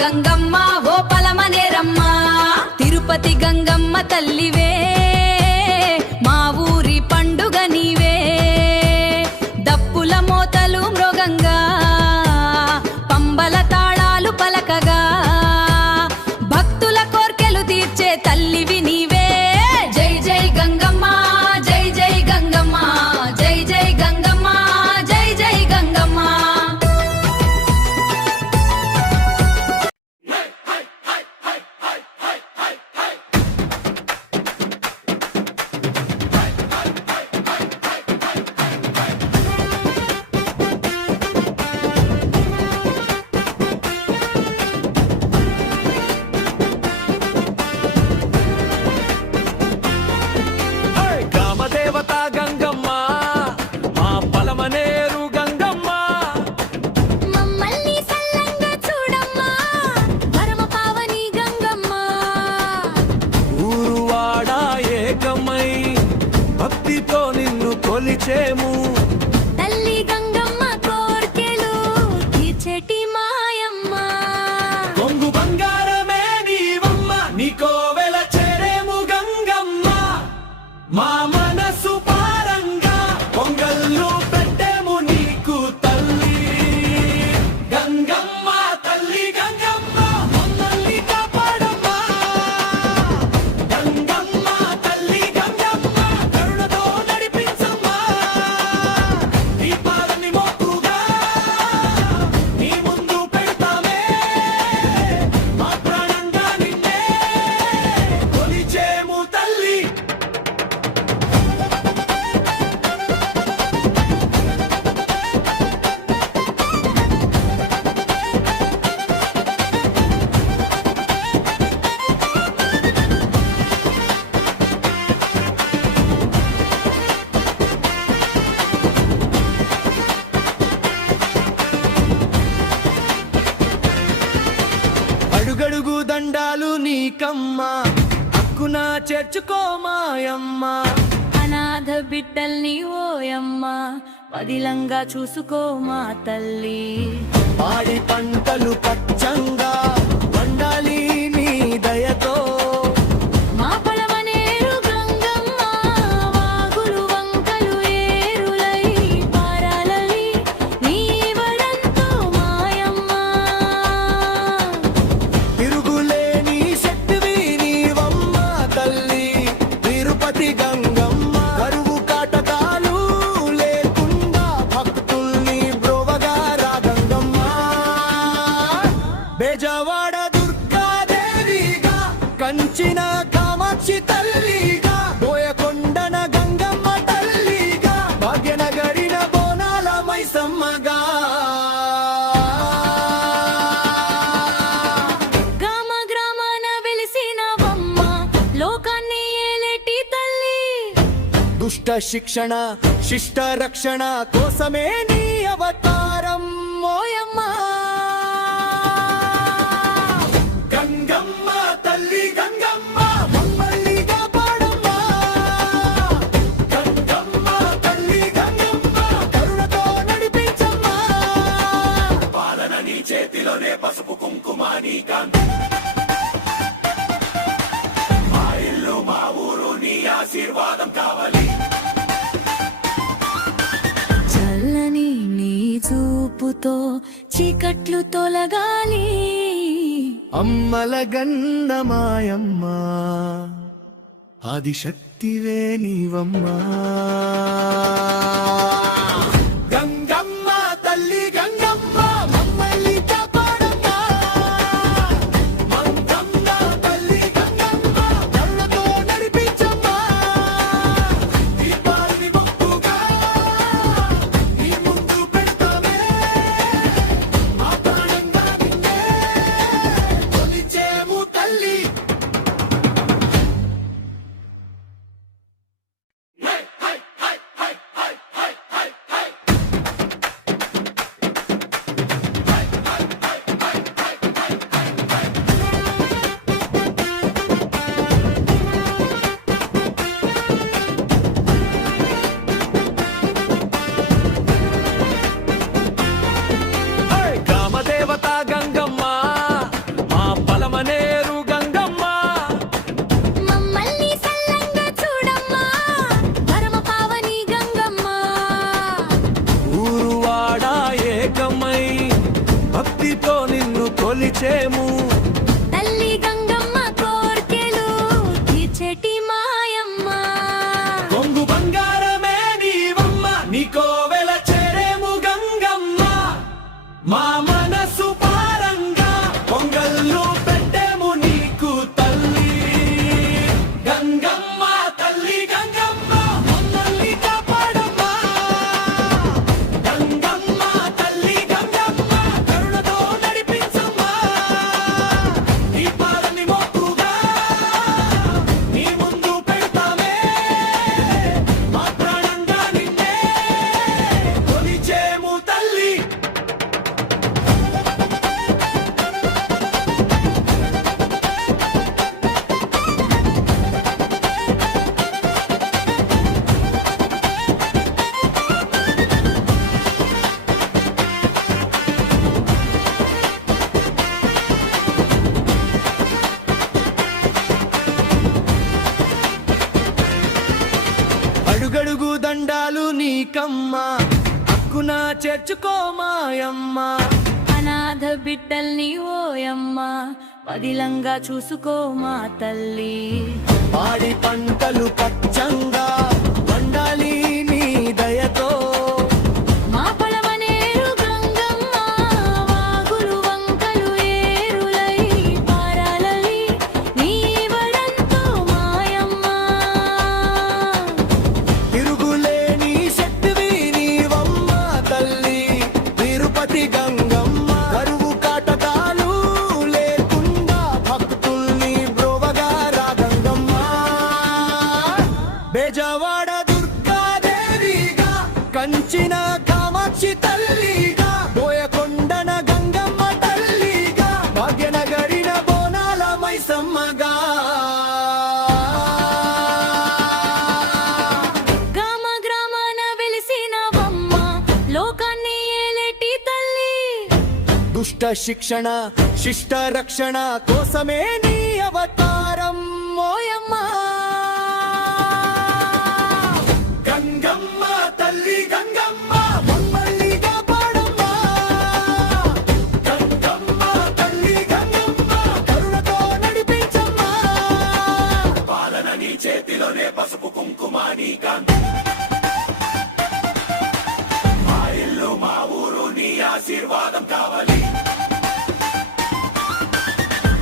గంగమ్మ ఓ పలమనేరమ్మ తిరుపతి గంగమ్మ తల్లివే మా ఊరి పండుగ నీవే దప్పుల మోతలు మృగంగా పంబల తాళాలు పలకగా భక్తుల కోర్కెలు తీర్చే తల్లివి నీవే జై జై గంగమ్మ జై జై గంగమ్మ జై జై గంగమ్మ జై జై గంగమ్మ గ్రామదేవత గంగమ్మ మా పలమనేరు గంగమ్మ మమ్మల్ని సల్లంగా చూడమ్మా పరమ పావని గంగమ్మ ఊరువాడ ఏకమై భక్తితో నిన్ను కొలిచేము తల్లి గంగమ్మ కోర్కెలు తీర్చేటి మాయమ్మ కొంగు బంగారమే నీవమ్మ నీకో వెల చేరేము గంగమ్మ మా మనసు పారంగా పొంగల్లు పెట్టేము నీకు తల్లి గంగమ్మ తల్లి గంగమ్మ మమ్మల్ని కాపాడమ్మా గంగమ్మ తల్లి గంగమ్మ కరుణతో నడిపించమ్మా నీ పాలని మోకుగా నీ ముందు పెడతామే మా ప్రాణంగా నిన్నే కొలిచేము తల్లి అడుగడుగు దండాలు నీకమ్మ హక్కున చేర్చుకో మాయమ్మ అనాథ బిడ్డల్ని ఓయమ్మ పదిలంగా చూసుకో మా తల్లి పాడి పంటలు పచ్చంగా వండాలి నీ దయతో మా పలమనేరు గంగమ్మ వాగులు వంకలు ఏరులై పారాలని నీ వడంతో మాయమ్మ తిరుగులేని శక్తివి నీవమ్మ తల్లి తిరుపతి గంగమ్మ కరువు కాటకాలు లేకుండా భక్తుల్ని బ్రోవగా రా గంగమ్మ బేజవాడ దుర్గాదేవిగా కంచిన కామాక్షి తల్లిగా బోయకొండన గంగమ్మ తల్లిగా భాగ్యనగరిన బోనాల మైసమ్మగా గ్రామ గ్రామాన వెలిసినవమ్మ లోకాన్ని ఏలేటి తల్లి దుష్ట శిక్షణ శిష్ట రక్షణ కోసమే నీ అవతారం మోయమ్మ గంగమ్మ తల్లి గంగమ్మ మమ్మల్ని కాపాడమ్మా గంగమ్మ తల్లి గంగమ్మ కరుణతో నడిపించమ్మా పాలన నీ చేతిలోనే పసుపు కుంకుమ నీ కాంతి మా ఇల్లు మా ఊరు నీ ఆశీర్వాదం కావాలి చల్లని నీ చూపుతో చీకట్లు తొలగాలి అమ్మల గన్నమాయమ్మ ఆదిశక్తివే నీవమ్మా గంగమ్మ తల్లి గంగమ్మ మమ్మల్ని కాపాడమ్మా మంగమ్మ తల్లి గంగమ్మ కరుణతో నడిపించమ్మా దీపాలని మొక్కుగా నీ ముందు పెడతామే మా ప్రాణంగా నిన్నే కొలిచేము తల్లి నిన్ను కొలిచేము. తల్లి గంగమ్మ కోర్కెలు తీర్చేటి మాయమ్మ. కొంగు బంగారమే నీవమ్మ, నీకోవెల చేరేము గంగమ్మ. మా మనసు పారంగా పొంగల్లు పెట్టేము నీకు తల్లి గంగమ్మ. తల్లి గంగమ్మ మమ్మల్ని కాపాడమ్మా. గంగమ్మ తల్లి గంగమ్మ కరుణతో నడిపించమ్మా. దీపాలని మొక్కుగా నీ ముందు పెడతామే. మా ప్రాణంగా నిన్నే కొలిచేము తల్లి. అడుగడుగు దండాలు నీకమ్మా, హక్కున చేర్చుకోమాయమ్మ. అనాథ బిడ్డల్ని ఓయమ్మ పదిలంగా చూసుకో మా తల్లి. పాడి పంటలు పచ్చంగా వండాలి నీ దయతో. మా పొలమనేరు గంగమ్మ వాగులు వంకలు ఏరులై పారాలని నీ వరంతో మాయమ్మ. తిరుగులేని శక్తివి నీవమ్మ తల్లి తిరుపతి గంగమ్మ. కరువు కాటకాలు లేకుండా భక్తుల్ని బ్రోవగా రా గంగమ్మ. బెజవాడ దుర్గాదేవిగా, కంచిన కామాక్షి తల్లిగా, బోయకొండన గంగమ్మ తల్లిగా, భాగ్యనగరిన బోనాల మైసమ్మగా. గ్రామ గ్రామాన వెలిసినవమ్మ లోకాన్ని ఏలేటి తల్లి. దుష్ట శిక్షణ శిష్ట రక్షణ కోసమే నీ అవతారం మోయమ్మ. గంగమ్మ తల్లి గంగమ్మ మమ్మల్ని కాపాడమ్మా. గంగమ్మ తల్లి గంగమ్మ కరుణతో నడిపించమ్మా. పాలన నీ చేతిలోనే పసుపు కుంకుమ నీ కాంతి. మా ఇల్లు మా ఊరు నీ ఆశీర్వాదం కావాలి.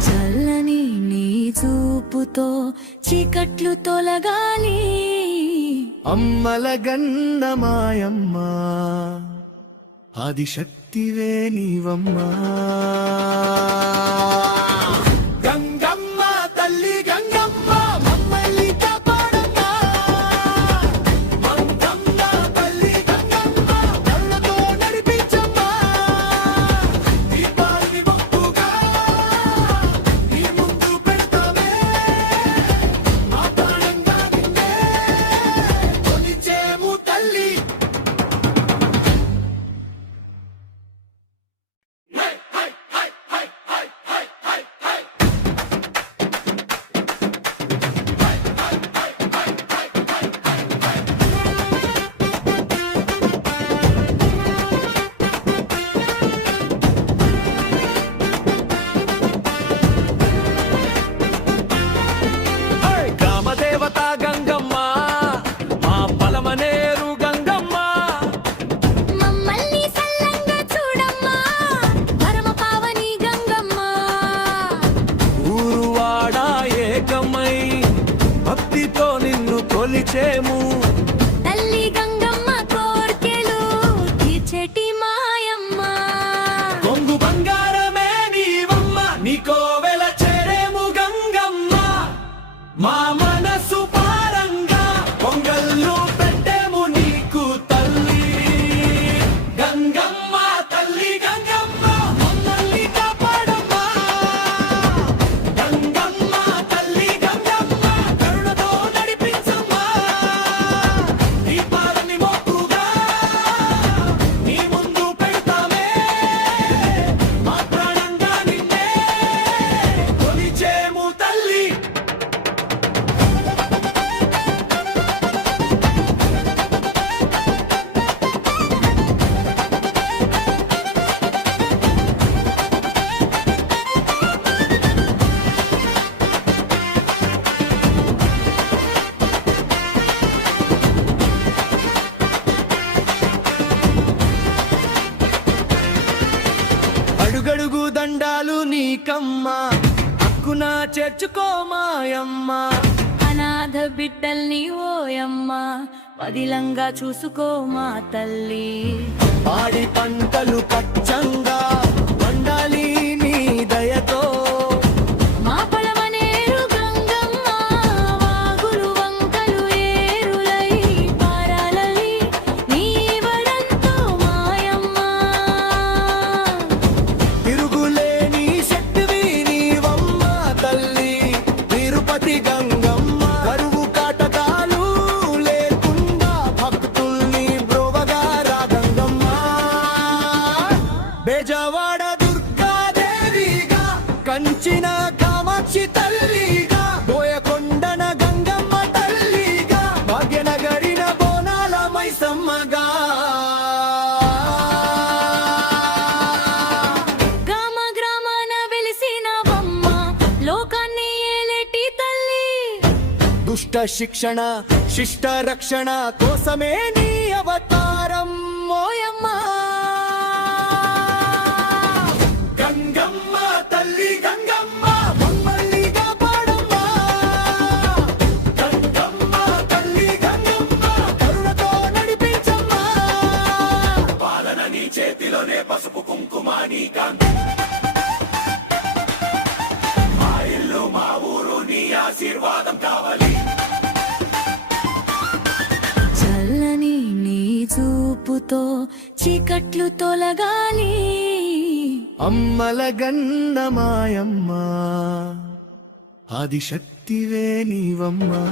చల్లని నీ చూపుతో చీకట్లు తొలగాలి. అమ్మల గన్నమాయమ్మ ఆదిశక్తివే నీవమ్మా. గంగమ్మ తల్లి గంగమ్మ మమ్మల్ని కాపాడమ్మా. మంగమ్మ తల్లి గంగమ్మ కరుణతో నడిపించమ్మా. దీపాలని మొక్కుగా నీ ముందు పెడతామే. మా ప్రాణంగా నిన్నే కొలిచేము తల్లి. గ్రామదేవత గంగమ్మ, మా పలమనేరు గంగమ్మ. మమ్మల్ని సల్లంగా చూడమ్మా పరమ పావని గంగమ్మ. ఊరువాడ ఏకమై భక్తితో నిన్ను కొలిచేము. తల్లి గంగమ్మ కోర్కెలు తీర్చేటి మాయమ్మ. కొంగు బంగారమే నీవమ్మ, నీకోవెల చేరేము గంగమ్మ. మా మనసు పారంగా పొంగల్లు పెట్టేము నీకు తల్లి గంగమ్మ. తల్లి గంగమ్మ మమ్మల్ని కాపాడమ్మా. గంగమ్మ తల్లి గంగమ్మ కరుణతో నడిపించమ్మా. దీపాలని మొక్కుగా నీ ముందు పెడతామే. మా ప్రాణంగా నిన్నే కొలిచేము తల్లి. దండాలు నీకమ్మా హక్కున చేర్చుకో మాయమ్మ అనాథ బిడ్డల్ని ఓయమ్మా పదిలంగా చూసుకో మా తల్లి పాడి పంటలు పచ్చంగా పండాలి నీ దయతో మా పొలమనేరు గంగమ్మ వాగులు వంకలు ఏరులై పారాలలి నీ వడంతో మాయమ్మ తిరుగులేని శక్తివి నీవమ్మ తల్లి తిరుపతి గంగమ్మ కరువు కాటకాలు లేకుండా భక్తుల్ని బ్రోవగా రా గంగమ్మ బేజవాడ దుర్గాదేవిగా కంచిన కామాక్షి తల్లిగా బోయకొండన గంగమ్మ తల్లిగా భాగ్యనగరిన బోనాల మైసమ్మగా గ్రామ గ్రామాన వెలిసినవమ్మ లోకాన్ని ఏలేటి తల్లి దుష్ట శిక్షణ శిష్ట రక్షణ కోసమే నీ అవతారం మోయమ్మ గంగమ్మ తల్లి గంగమ్మ మమ్మల్నిగా పాడమ్మా గంగమ్మ తల్లి గంగమ్మ కరుణతో నడిపించమ్మా పాలన నీ చేతిలోనే పసుపు కుంకుమ నీ కాంతి మా ఇల్లు మా ఊరు నీ ఆశీర్వాదం కావాలి చల్లని నీ చూపుతో చీకట్లు తొలగాలి అమ్మల గన్న మాయమ్మ ఆదిశక్తివే నీవమ్మా